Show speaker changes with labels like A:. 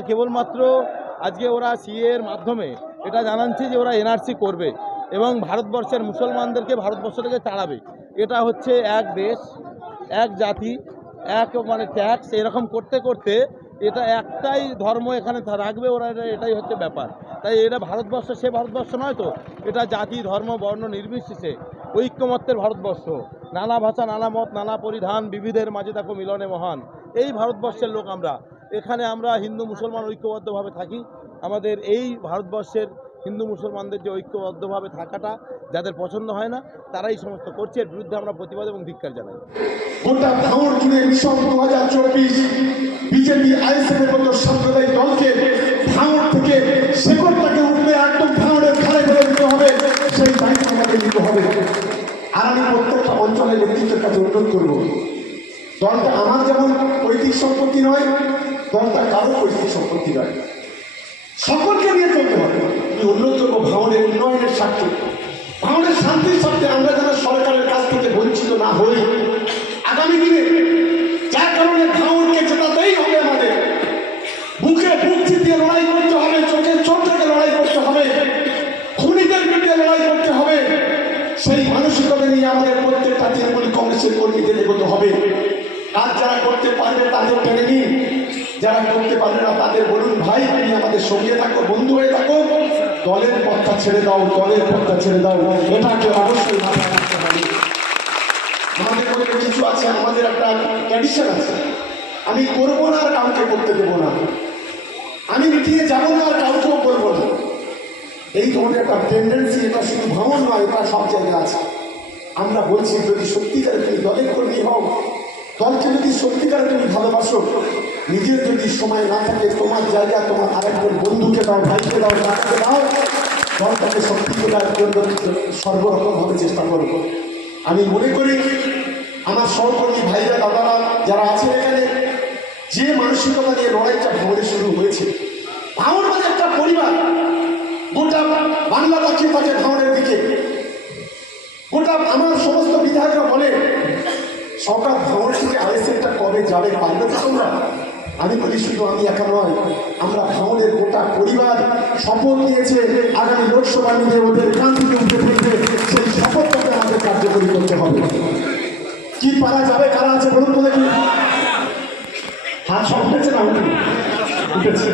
A: কেবলমাত্র আজকে ওরা সিএর মাধ্যমে এটা জানাচ্ছে যে ওরা এনআরসি করবে এবং ভারতবর্ষের মুসলমানদেরকে ভারতবর্ষ থেকে তাড়াবে। এটা হচ্ছে এক দেশ, এক জাতি, এক মানে ট্যাক্স এরকম করতে করতে এটা একটাই ধর্ম এখানে রাখবে ওরা এটা- এটাই হচ্ছে ব্যাপার। তাই এটা ভারতবর্ষ সে ভারতবর্ষ নয় তো, এটা জাতি, ধর্ম, বর্ণ নির্বিশেষে ঐক্যমত্যের ভারতবর্ষ। নানা ভাষা, নানা মত, নানা পরিধান, বিবিধের মাঝে দেখো মিলনে মহান। এই ভারতবর্ষের লোক আমরা। এখানে আমরা হিন্দু মুসলমান ঐক্যবদ্ধভাবে থাকি। আমাদের এই ভারতবর্ষের হিন্দু মুসলমানদের যে ঐক্যবদ্ধভাবে থাকাটা যাদের পছন্দ হয় না, তারাই সমস্ত করছে। এর বিরুদ্ধে আমরা প্রতিবাদ এবং ধিক্কার জানাই।
B: দু হাজার চব্বিশ বিজেপি উঠবে হবে। সেই নিতে হবে। আমি প্রত্যেকটা অঞ্চলের নেতৃত্বের কাছে অনুরোধ করব, দলটা আমার যেমন পৈতৃক সম্পত্তি নয় দলটা কারও পৈতৃক সম্পত্তি নয় সকলকে নিয়ে চলতে হবে। করব ভাঙনের উন্নয়নের স্বার্থে, ভাঙনের শান্তির স্বার্থে আমরা যেন সরকারের কাছ থেকে বঞ্চিত না হই। আগামী দিনে যার কারণে ভাঙনকে জেতাতেই হবে আমাদের। বুকে বুক চিতিয়ে লড়াই করতে হবে, চোখে চোখ থেকে লড়াই করতে হবে, খুনিদের বিরুদ্ধে লড়াই করতে হবে। সেই মানসিকতা নিয়ে আমাদের প্রত্যেকটা তৃণমূল কংগ্রেসের কর্মীদের এগোতে হবে। কাজ যারা করতে পারবে তাদের টেনে নিন। যারা করতে পারবে না, তাদের বলুন, ভাই, তুমি আমাদের সঙ্গে থাকো, বন্ধু হয়ে থাকো। দলের পথটা ছেড়ে দাও, দলের পথটা ছেড়ে দাও। এটাকে অবশ্যই মাথায় আমাদের কিছু আছে, আমাদের একটা ট্র্যাডিশন আছে। আমি করব না আর কাউকে করতে দেবো না। আমি মিটিয়ে যাব না আর কাউকেও করব না। এই ধরনের একটা টেন্ডেন্সি এটা শুধু ভ্রমণ নয়, এটা সব জায়গায় আছে। আমরা বলছি, যদি সত্যিকারে তুমি দলের কর্মী হও, দলকে যদি সত্যিকারে তুমি ভালোবাসো নিজের যদি সময় না থাকে, তোমার জায়গা, তোমার আরেকজন বন্ধুকে দাও, ভাইকে দাও তাকে দাও, দলটাকে সত্যিকার জন্য সর্বরকমভাবে চেষ্টা করব আমি মনে করি, আমার সহকর্মী ভাইরা, দাদারা, যারা আছেন এখানে, যে মানসিকতা নিয়ে লড়াইটা ভাঙড়ে শুরু হয়েছে ভাঙড় মানে একটা পরিবার, গোটা বাংলা তাকিয়ে থাকে ভাঙড়ের দিকে, গোটা আমার সমস্ত বিধায়করা বলে, সরকার আইএসএফটা কবে যাবে পারবে তো তোমরা? আমি বলি শুধু আমি একা নয়, আমরা ভ্রমণের গোটা পরিবার শপথ নিয়েছে, আগামী লোকসভা নিয়ে ওদের ক্রান্তিকে উঠে ফেলবে, সেই শপথটাকে আমাদের কার্যকরী করতে হবে। কি পারা যাবে, কারা আছে বলুন তো দেখি। হাত সব উঠেছে না? উঠেছে।